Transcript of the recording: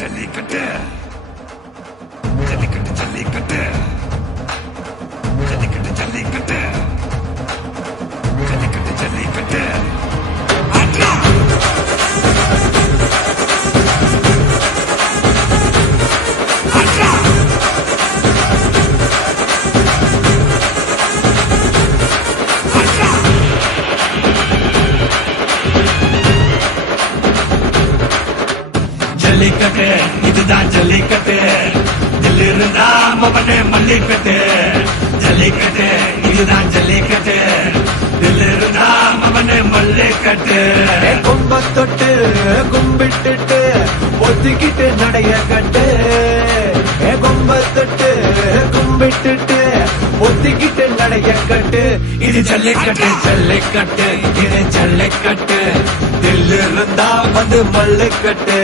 ஜல்லிக்கட்டு ஜல்லிக்கட்டு ஜல்லிக்கட்டு ஜல்லிக்கட்டு ஜல்லிக்கட்டு ஜல்லிக்கட்டு ஜல்லிக்கட்டு ஜல்லிக்கட்டு இதுதான் ஜல்லிக்கட்டு தில்லு இருந்தா மவனே மல்லிக்கட்டு ஜல்லிக்கட்டு இதுதான் ஜல்லிக்கட்டு தில்லு இருந்தா மவனே மல்லிக்கட்டு கும்ப தொட்டு கும்பிட்டுட்டு ஒத்திக்கிட்டு நடைய கட்டு கும்ப தொட்டு கும்பிட்டுட்டு ஒத்திக்கிட்டு நடைய கட்டு இது ஜல்லிக்கட்டு ஜல்லிக்கட்டு இது ஜல்லிக்கட்டு தில்லு இருந்தா வந்து மல்லிக்கட்டு